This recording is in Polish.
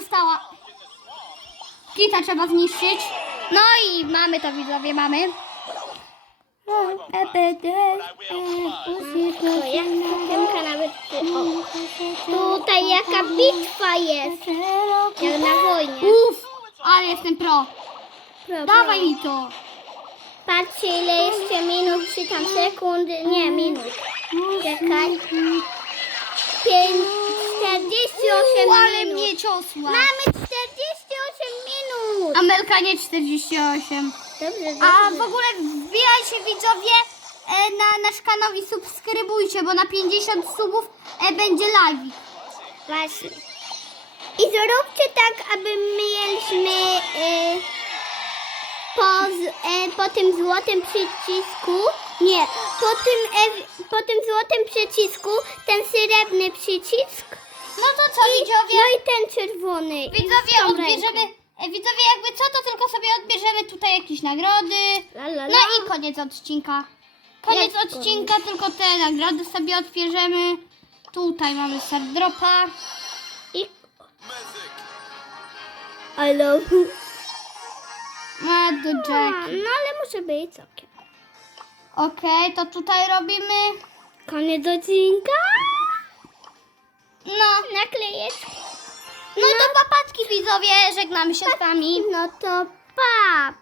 dostała. Kita trzeba zniszczyć. No i mamy to widzowie, mamy. Tutaj jaka bitwa jest. Jak na wojnie. Uff, ale jestem pro. Pro, Dawaj mi to. Patrzcie ile jeszcze minut, czy tam sekund. Nie, minut. Czekaj. Pięć, 48 Uuu, ale minut. mnie ciosła. Mamy 48 minut. Amelka nie 48. Dobrze, dobrze. A w ogóle wbijajcie widzowie e, na nasz kanał i subskrybujcie, bo na 50 subów e, będzie live. Właśnie. I zróbcie tak, aby mieliśmy e, po, z- e, po tym złotym przycisku, nie, po tym, e, po tym złotym przycisku, ten srebrny przycisk. No to co widzowie? No i ten czerwony. i Widzowie odbierzemy, e, widzowie jakby co, to tylko sobie odbierzemy tutaj jakieś nagrody. La, la, la. No i koniec odcinka. Koniec odcinka, tylko te nagrody sobie odbierzemy. Tutaj mamy sardropa. I... I love you. A, do A, Jack. No ale może być całkiem. Okej, to tutaj robimy. Koniec odcinka. No, Naklejeczki. no to papatki widzowie, żegnamy się z wami. No to pa.